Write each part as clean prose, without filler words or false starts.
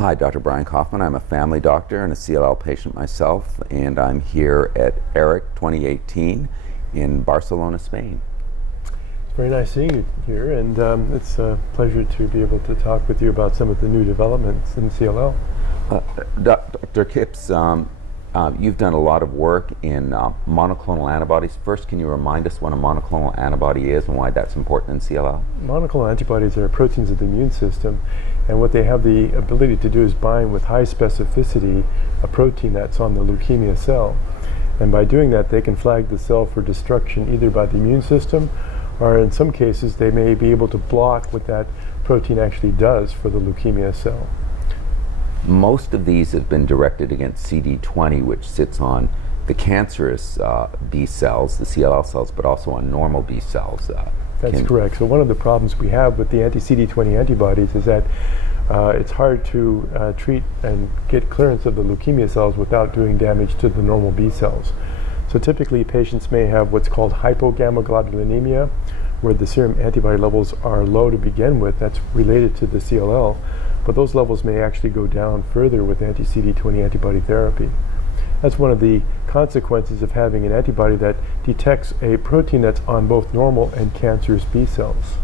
Hi, Dr. Brian Kaufman. I'm a family doctor and a CLL patient myself, and I'm here at ERIC 2018 in Barcelona, Spain. It's very nice seeing you here, and it's a pleasure to be able to talk with you about some of the new developments in CLL. Dr. Kipps, you've done a lot of work in monoclonal antibodies. First, can you remind us what a monoclonal antibody is and why that's important in CLL? Monoclonal antibodies are proteins of the immune system, and what they have the ability to do is bind with high specificity a protein that's on the leukemia cell. And by doing that, they can flag the cell for destruction either by the immune system, or in some cases, they may be able to block what that protein actually does for the leukemia cell. Most of these have been directed against CD20, which sits on the cancerous B cells, the CLL cells, but also on normal B cells. That's correct. So one of the problems we have with the anti-CD20 antibodies is that it's hard to treat and get clearance of the leukemia cells without doing damage to the normal B cells. So typically patients may have what's called hypogammaglobulinemia, where the serum antibody levels are low to begin with. That's related to the CLL, but those levels may actually go down further with anti-CD20 antibody therapy. That's one of the consequences of having an antibody that detects a protein that's on both normal and cancerous B cells.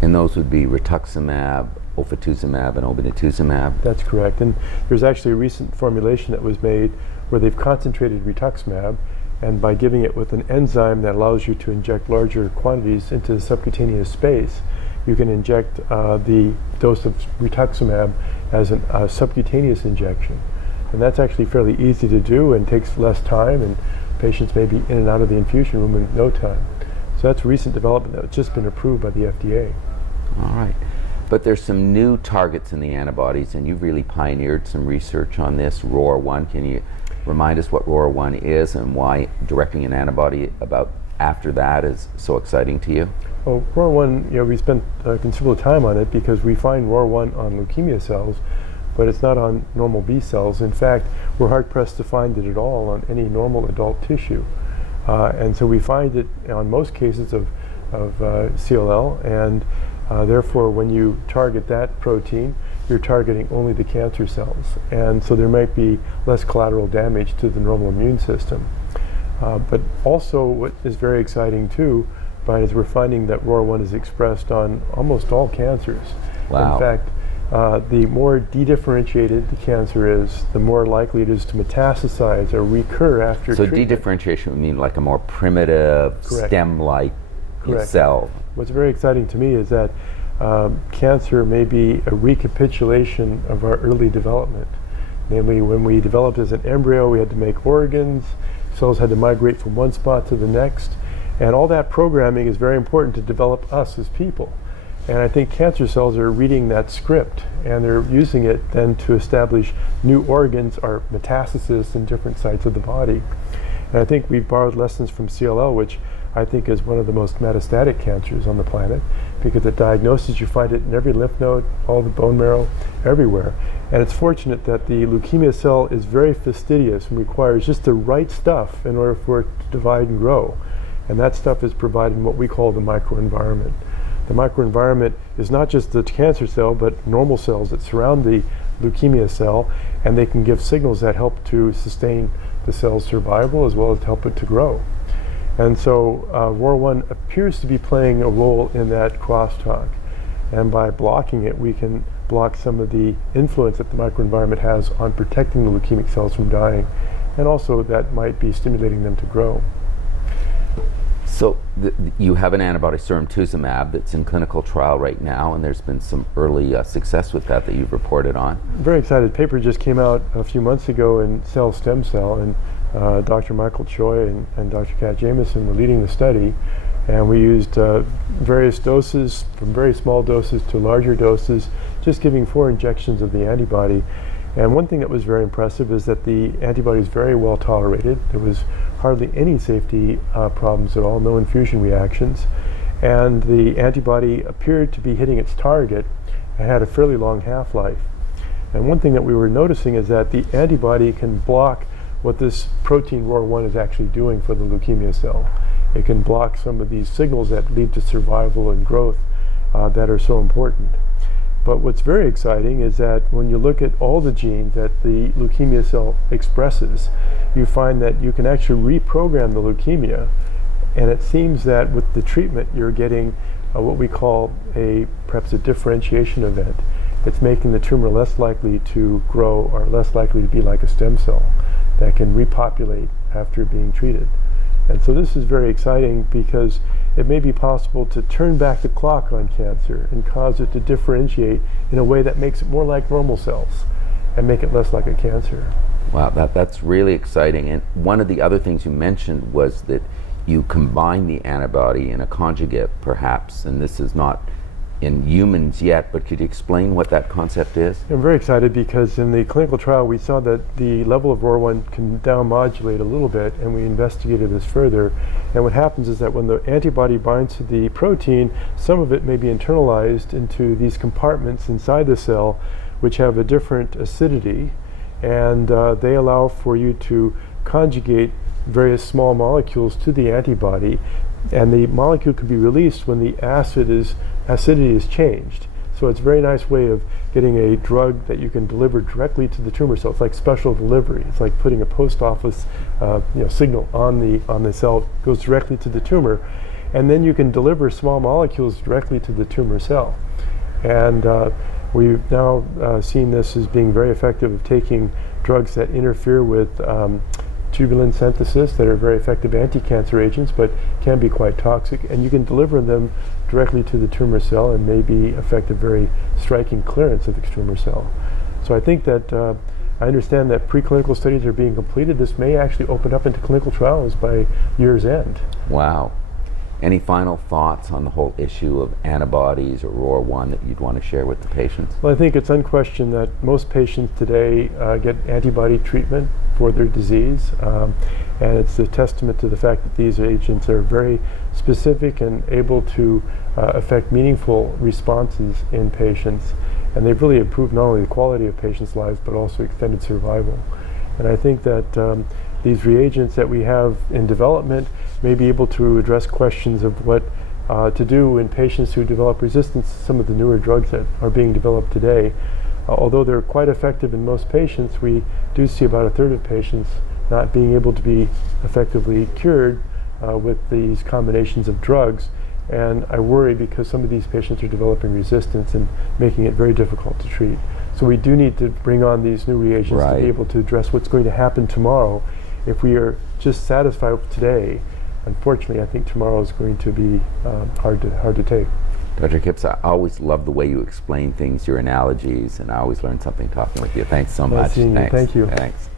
And those would be rituximab, ofatuzumab, and obinutuzumab? That's correct. And there's actually a recent formulation that was made where they've concentrated rituximab, and by giving it with an enzyme that allows you to inject larger quantities into the subcutaneous space, you can inject the dose of rituximab as a subcutaneous injection. And that's actually fairly easy to do and takes less time, and patients may be in and out of the infusion room in no time. So that's recent development that's just been approved by the FDA. All right. But there's some new targets in the antibodies, and you've really pioneered some research on this, ROR1. Can you remind us what ROR1 is and why directing an antibody about after that is so exciting to you? Well, ROR1, we spent considerable time on it because we find ROR1 on leukemia cells, but it's not on normal B cells. In fact, we're hard-pressed to find it at all on any normal adult tissue. And so we find it on most cases of CLL, and therefore when you target that protein, you're targeting only the cancer cells. And so there might be less collateral damage to the normal immune system. But also what is very exciting too, Brian, is we're finding that ROR1 is expressed on almost all cancers. Wow. In fact, the more dedifferentiated the cancer is, the more likely it is to metastasize or recur after treatment. So dedifferentiation would mean like a more primitive, stem-like cell. What's very exciting to me is that cancer may be a recapitulation of our early development. Namely, when we developed as an embryo, we had to make organs, cells had to migrate from one spot to the next, and all that programming is very important to develop us as people. And I think cancer cells are reading that script, and they're using it then to establish new organs or metastasis in different sites of the body. And I think we've borrowed lessons from CLL, which I think is one of the most metastatic cancers on the planet, because at diagnosis you find it in every lymph node, all the bone marrow, everywhere. And it's fortunate that the leukemia cell is very fastidious and requires just the right stuff in order for it to divide and grow. And that stuff is provided in what we call the microenvironment. The microenvironment is not just the cancer cell, but normal cells that surround the leukemia cell, and they can give signals that help to sustain the cell's survival as well as help it to grow. And so ROR1 appears to be playing a role in that crosstalk. And by blocking it, we can block some of the influence that the microenvironment has on protecting the leukemic cells from dying, and also that might be stimulating them to grow. So you have an antibody, serumtuzumab, that's in clinical trial right now, and there's been some early success with that you've reported on. Very excited. Paper just came out a few months ago in Cell Stem Cell, and Dr. Michael Choi and Dr. Kat Jamieson were leading the study, and we used various doses, from very small doses to larger doses, just giving 4 injections of the antibody. And one thing that was very impressive is that the antibody is very well tolerated. There was hardly any safety problems at all, no infusion reactions. And the antibody appeared to be hitting its target and had a fairly long half-life. And one thing that we were noticing is that the antibody can block what this protein ROR1 is actually doing for the leukemia cell. It can block some of these signals that lead to survival and growth that are so important. But what's very exciting is that when you look at all the genes that the leukemia cell expresses, you find that you can actually reprogram the leukemia. And it seems that with the treatment, you're getting what we call perhaps a differentiation event. It's making the tumor less likely to grow or less likely to be like a stem cell that can repopulate after being treated. And so this is very exciting because it may be possible to turn back the clock on cancer and cause it to differentiate in a way that makes it more like normal cells and make it less like a cancer. Wow, that's really exciting. And one of the other things you mentioned was that you combine the antibody in a conjugate, perhaps, and this is not in humans yet, but could you explain what that concept is? I'm very excited because in the clinical trial we saw that the level of ROR1 can down modulate a little bit, and we investigated this further. And what happens is that when the antibody binds to the protein, some of it may be internalized into these compartments inside the cell which have a different acidity, and they allow for you to conjugate various small molecules to the antibody, and the molecule can be released when the acidity is changed. So it's a very nice way of getting a drug that you can deliver directly to the tumor cell. It's like special delivery. It's like putting a post office signal on the cell. It goes directly to the tumor, and then you can deliver small molecules directly to the tumor cell. And we've now seen this as being very effective of taking drugs that interfere with tubulin synthesis that are very effective anti-cancer agents but can be quite toxic, and you can deliver them directly to the tumor cell and maybe affect a very striking clearance of the tumor cell. So I think that I understand that preclinical studies are being completed. This may actually open up into clinical trials by year's end. Wow. Any final thoughts on the whole issue of antibodies or ROR1 that you'd want to share with the patients? Well, I think it's unquestioned that most patients today get antibody treatment for their disease, and it's a testament to the fact that these agents are very specific and able to affect meaningful responses in patients, and they've really improved not only the quality of patients' lives but also extended survival. And I think that these reagents that we have in development may be able to address questions of what to do in patients who develop resistance to some of the newer drugs that are being developed today. Although they're quite effective in most patients, we do see about a third of patients not being able to be effectively cured with these combinations of drugs. And I worry because some of these patients are developing resistance and making it very difficult to treat. So we do need to bring on these new reagents to be able to address what's going to happen tomorrow. If we are just satisfied with today, unfortunately, I think tomorrow is going to be hard to take. Dr. Kipps, I always love the way you explain things, your analogies, and I always learn something talking with you. Thanks so much. Thank you. Thanks.